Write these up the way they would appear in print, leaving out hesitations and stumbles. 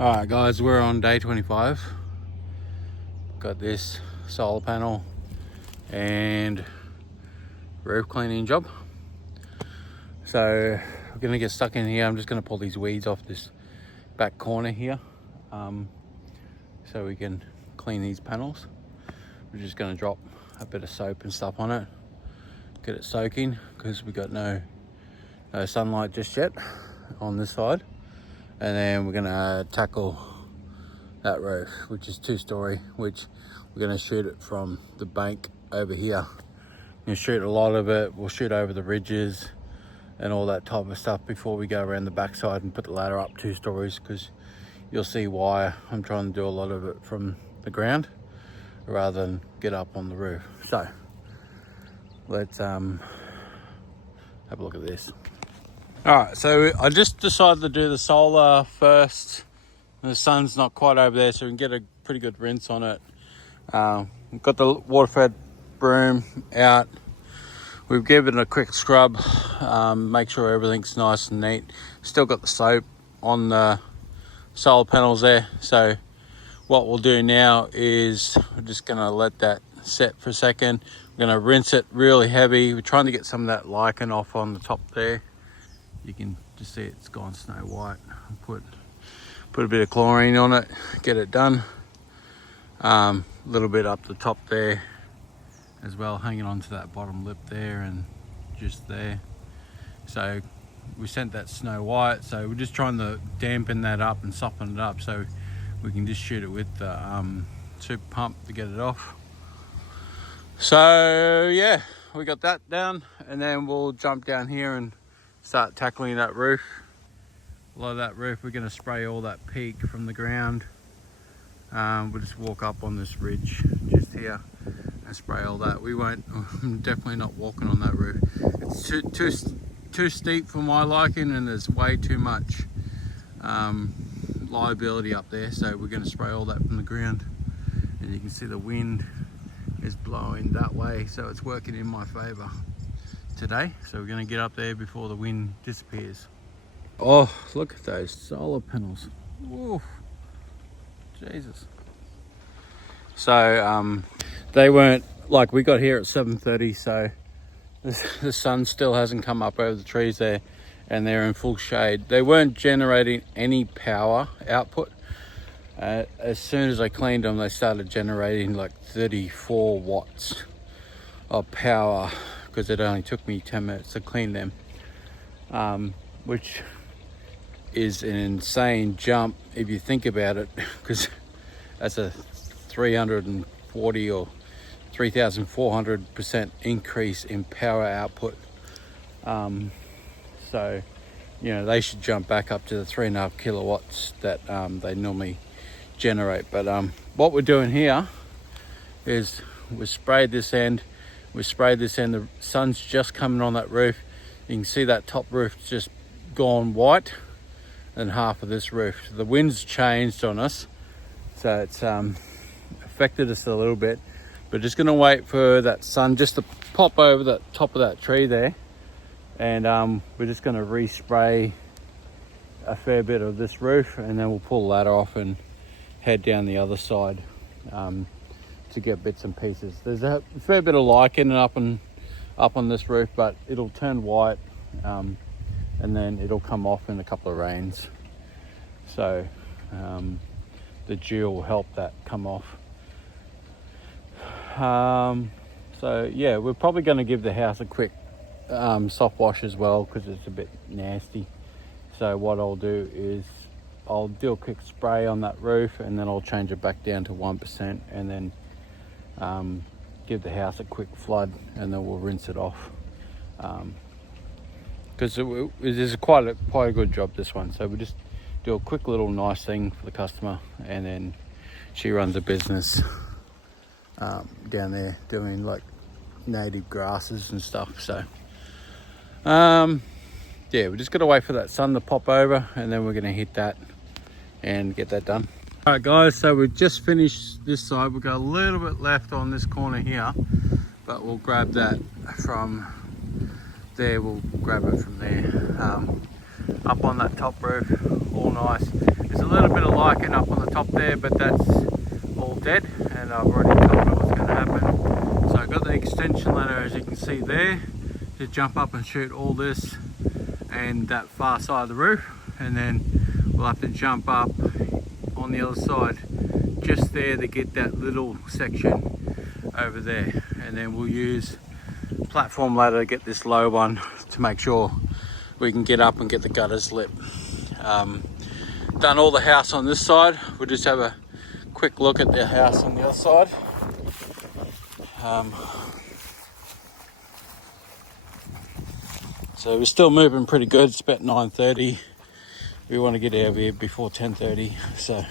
Alright guys, we're on day 25. Got this solar panel and roof cleaning job. So we're gonna get stuck in here. I'm just gonna pull these weeds off this back corner here so we can clean these panels. We're just gonna drop a bit of soap and stuff on it, get it soaking, because we got no sunlight just yet on this side. And then we're gonna tackle that roof, which is 2-story, which we're gonna shoot it from the bank over here. We'll shoot a lot of it. We'll shoot over the ridges and all that type of stuff before we go around the backside and put the ladder up 2 stories, because you'll see why I'm trying to do a lot of it from the ground rather than get up on the roof. So let's have a look at this. All right, so I just decided to do the solar first. The sun's not quite over there, so we can get a pretty good rinse on it. We've got the water-fed broom out. We've given it a quick scrub, make sure everything's nice and neat. Still got the soap on the solar panels there. So what we'll do now is we're just gonna let that set for a second. We're gonna rinse it really heavy. We're trying to get some of that lichen off on the top there. You can just see it's gone snow white. Put a bit of chlorine on it, get it done. A little bit up the top there as well, hanging onto that bottom lip there and just there. So we sent that snow white, so we're just trying to dampen that up and soften it up so we can just shoot it with the super pump to get it off. So yeah, we got that down, and then we'll jump down here and start tackling that roof. A lot of that roof, we're going to spray all that peak from the ground. We'll just walk up on this ridge just here and spray all that. We won't, I'm definitely not walking on that roof. It's too steep for my liking, and there's way too much liability up there. So we're going to spray all that from the ground. And you can see the wind is blowing that way, so it's working in my favor today. So we're going to get up there before the wind disappears. Oh, look at those solar panels. Whoa, Jesus. So they weren't, like, we got here at 7:30, so the sun still hasn't come up over the trees there, and they're in full shade. They weren't generating any power output. As soon as I cleaned them, they started generating like 34 watts of power, because it only took me 10 minutes to clean them, which is an insane jump if you think about it, because that's a 340 or 3,400% increase in power output. So, you know, they should jump back up to the 3.5 kilowatts that they normally generate. But what we're doing here is we sprayed this end, the sun's just coming on that roof. You can see that top roof's just gone white, and half of this roof. The wind's changed on us, so it's affected us a little bit. But just gonna wait for that sun just to pop over the top of that tree there, and we're just gonna respray a fair bit of this roof, and then we'll pull the ladder off and head down the other side to get bits and pieces. There's a fair bit of lichen up on this roof, but it'll turn white, and then it'll come off in a couple of rains. So the dew will help that come off. So yeah, we're probably going to give the house a quick soft wash as well, because it's a bit nasty. So what I'll do is I'll do a quick spray on that roof, and then I'll change it back down to 1%, and then give the house a quick flood, and then we'll rinse it off. Because it is quite a good job, this one. So we just do a quick little nice thing for the customer, and then she runs a business down there doing like native grasses and stuff. So yeah, we're just gonna wait for that sun to pop over, and then we're gonna hit that and get that done. All right guys, so we've just finished this side. We've got a little bit left on this corner here, but we'll grab that from there. We'll grab it from there. up on that top roof, all nice. There's a little bit of lichen up on the top there, but that's all dead, and I've already told me what's going to happen. So I've got the extension ladder, as you can see there, to jump up and shoot all this and that far side of the roof, and then we'll have to jump up on the other side just there to get that little section over there, and then we'll use platform ladder to get this low one to make sure we can get up and get the gutters lit. Done all the house on this side. We'll just have a quick look at the house on the other side. So we're still moving pretty good. It's about 9:30. We want to get out of here before 10:30. So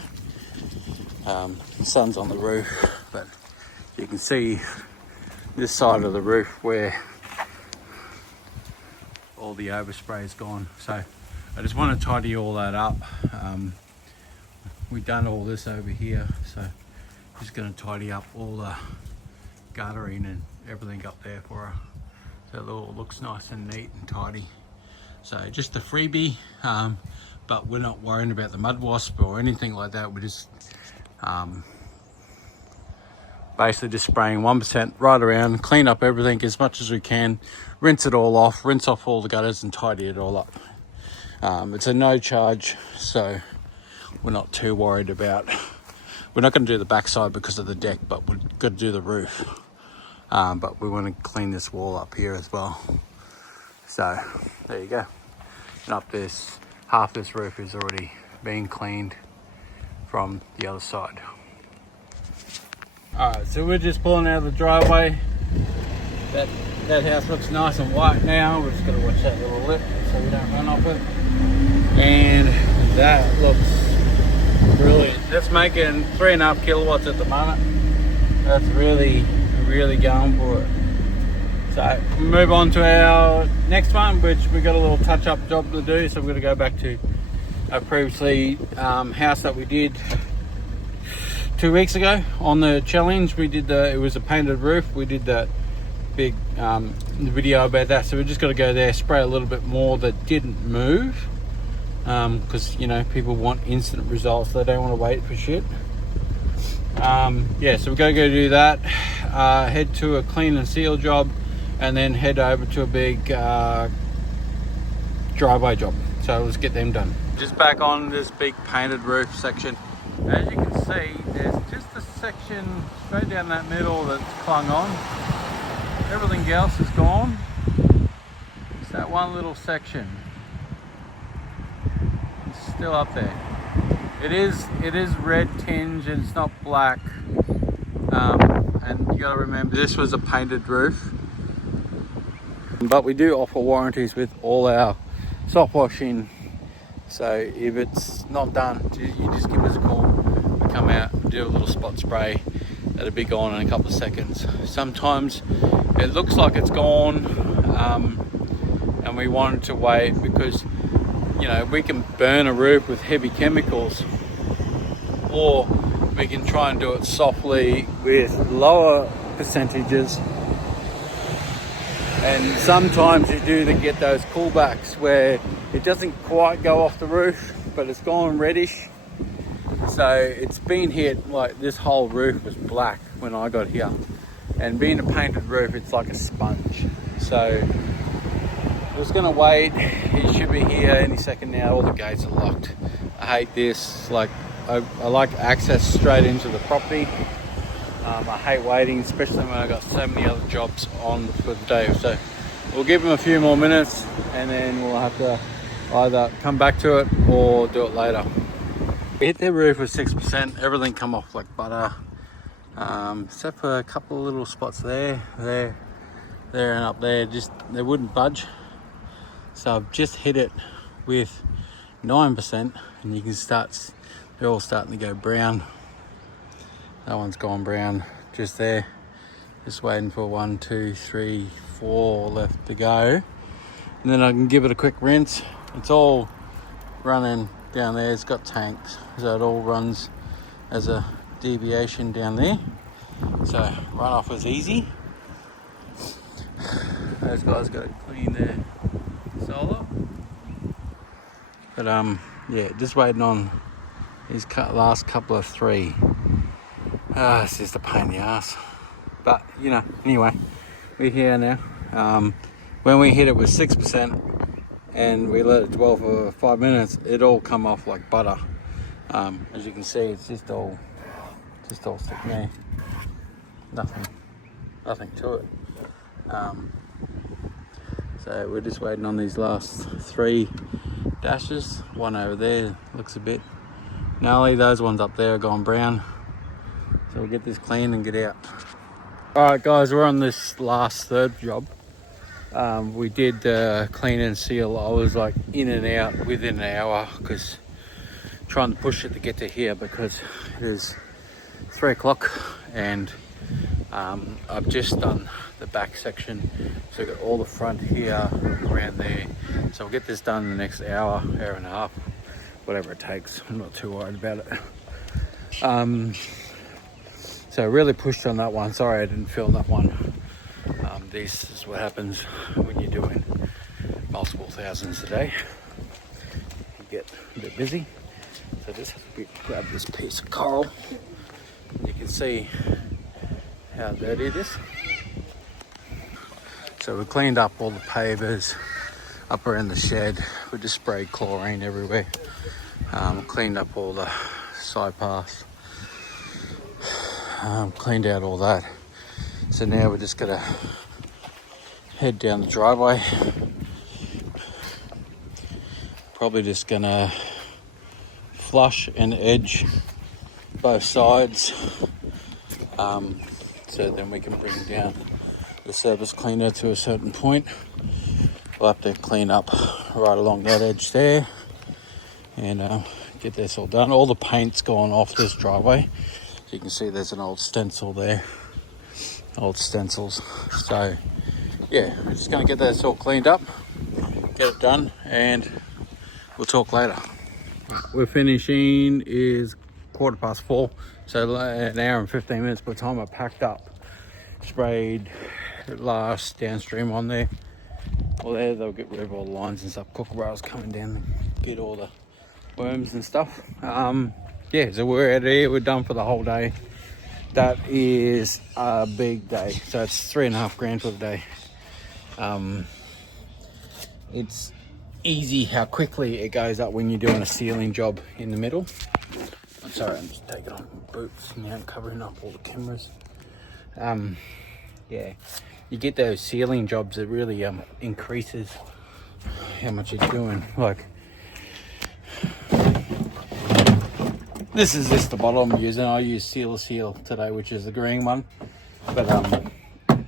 the sun's on the roof, but you can see this side of the roof where all the overspray is gone. So I just want to tidy all that up. We've done all this over here, so just going to tidy up all the guttering and everything up there for her, so it all looks nice and neat and tidy. So just a freebie, but we're not worrying about the mud wasp or anything like that. We're just basically just spraying 1% right around, clean up everything as much as we can, rinse it all off, rinse off all the gutters and tidy it all up. It's a no charge, so we're not too worried about. We're not going to do the backside because of the deck, but we're going to do the roof. But we want to clean this wall up here as well. So there you go. And up this, half this roof is already being cleaned from the other side. Alright, so we're just pulling out of the driveway. That house looks nice and white now. We're just going to watch that little lip so we don't run off it. And that looks brilliant. That's making 3.5 kilowatts at the moment. That's really going for it. So we move on to our next one, which we got a little touch-up job to do. So we're going to go back to our previously house that we did 2 weeks ago on the challenge. We did it was a painted roof. We did that big video about that. So we just got to go there, spray a little bit more that didn't move, because you know, people want instant results. They don't want to wait for shit. Yeah, so we're going to go do that, head to a clean and seal job, and then head over to a big driveway job. So let's get them done. Just back on this big painted roof section. As you can see, there's just a section straight down that middle that's clung on. Everything else is gone. It's that one little section. It's still up there. It is red tinge and it's not black. And you gotta remember, this was a painted roof. But we do offer warranties with all our soft washing. So if it's not done, you just give us a call. We come out, do a little spot spray. That'll be gone in a couple of seconds. Sometimes it looks like it's gone, and we wanted to wait because, you know, we can burn a roof with heavy chemicals, or we can try and do it softly with lower percentages. And sometimes you do get those coolbacks where it doesn't quite go off the roof, but it's gone reddish. So it's been hit, like this whole roof was black when I got here. And being a painted roof, it's like a sponge. So I'm just gonna wait. He should be here any second now. All the gates are locked. I hate this. Like I like access straight into the property. I hate waiting, especially when I got so many other jobs on for the day. So we'll give them a few more minutes, and then we'll have to either come back to it or do it later. We hit their roof with 6%. Everything come off like butter, except for a couple of little spots there, and up there. Just they wouldn't budge. So I've just hit it with 9%, and you can start. They're all starting to go brown. That one's gone brown just there. Just waiting for 1, 2, 3, 4 left to go. And then I can give it a quick rinse. It's all running down there. It's got tanks, so it all runs as a deviation down there. So runoff is easy. Those guys got to clean their solar. But yeah, just waiting on these last couple of 3. It's just a pain in the ass. But you know, anyway, we're here now. When we hit it with 6% and we let it dwell for 5 minutes, it all come off like butter. As you can see, it's just all sitting there. Nothing to it. So we're just waiting on these last 3 dashes. One over there looks a bit gnarly. Those ones up there are gone brown. So we'll get this clean and get out. Alright guys, we're on this last 3rd job. We did clean and seal. I was like in and out within an hour because trying to push it to get to here because it is 3 o'clock and I've just done the back section, so we've got all the front here, around there. So we'll get this done in the next hour and a half, whatever it takes. I'm not too worried about it. So really pushed on that one. Sorry I didn't film that one. This is what happens when you're doing multiple thousands a day. You get a bit busy. So just grab this piece of coral. You can see how dirty it is. So we cleaned up all the pavers up around the shed. We just sprayed chlorine everywhere. Cleaned up all the side paths. Cleaned out all that. So now we're just gonna head down the driveway. Probably just gonna flush and edge both sides. So then we can bring down the surface cleaner to a certain point. We'll have to clean up right along that edge there and get this all done. All the paint's gone off this driveway. So you can see there's an old stencil there. Old stencils. So yeah, we're just gonna get this all cleaned up, get it done, and we'll talk later. We're finishing is 4:15, so an hour and 15 minutes by the time I packed up. Sprayed last downstream on there. Well, there they'll get rid of all the lines and stuff. Kookaburras coming down and get all the worms and stuff. Yeah, so we're out of here. We're done for the whole day. That is a big day. So it's 3.5 grand for the day. It's easy how quickly it goes up when you're doing a ceiling job in the middle. I'm sorry, I'm just taking off my boots and now I'm covering up all the cameras. Yeah, you get those ceiling jobs, it really increases how much you're doing. Like this is just the bottle I'm using. I use Seal today, which is the green one, but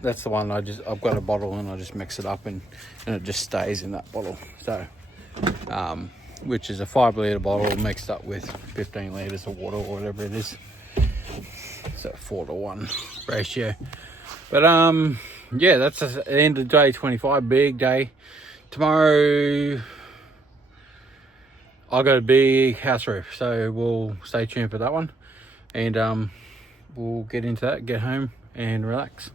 that's the one I've got a bottle and I just mix it up and it just stays in that bottle. So which is a 5 litre bottle mixed up with 15 litres of water or whatever it is. So 4:1 ratio. But yeah, that's the end of day 25. Big day. Tomorrow I got a big house roof, so we'll stay tuned for that one, and we'll get into that, get home and relax.